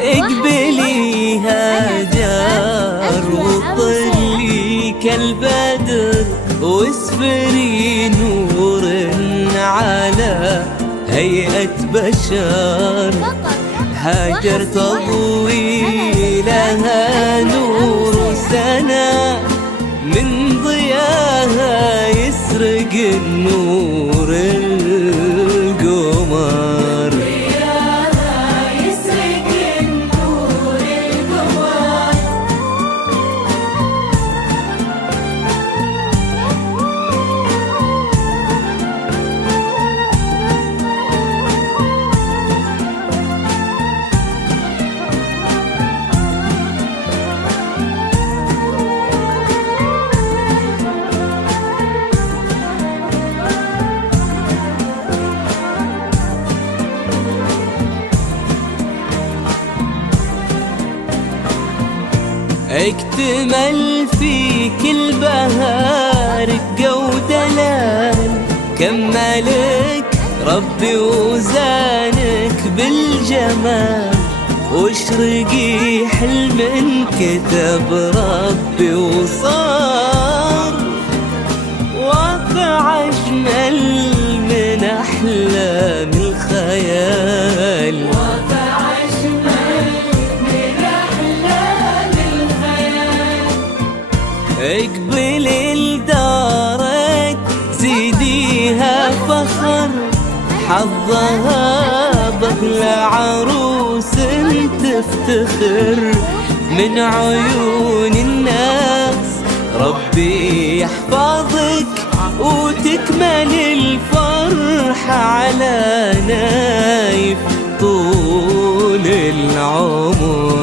اقبلي هاجر وطلي كالبدر واسفري نور على هيئة بشر. هاجر تضوي لها نور سنة من ضياها يسرق النور القمر. اكتمل فيك البهار ودلال، كملك ربي وزانك بالجمال، واشرقي حلم كتب ربي وصار واقع اجمل من احلام الخيال. اقبلي لدارك زيديها فخر، حظها بغلى عروس تفتخر من عيون الناس. ربي يحفظك وتكمل الفرحة على نايف طول العمر.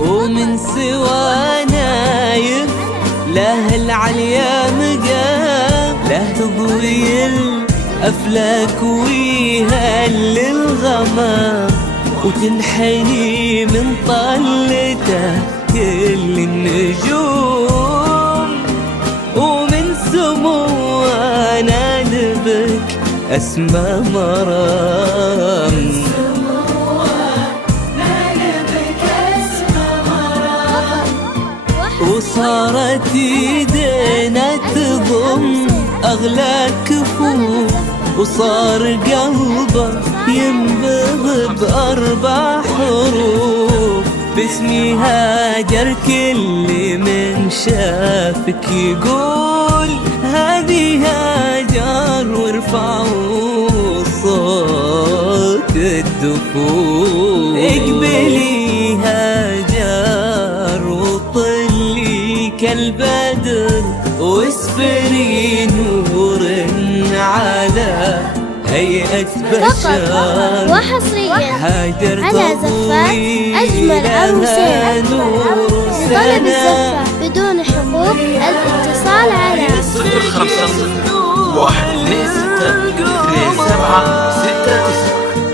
ومن سوى نايف له العليا مقام، له تضوي الأفلاك ويهل الغمام، وتنحني من طلته كل النجوم، ومن سموه نالبك أسمى مرام. وصارت يدينا تضم أغلى كفوف، وصار قلبه ينبض بأربع حروف، باسمي هاجر كل من شافك يقول هذه هاجر، وارفعوا صوت الدفوف. اقبليها تسفري نور على هيئة بشر. وحصريا هاجر على زفات أجمل عروسين. لطلب الزفة بدون حقوق الاتصال على 050 126 27 69.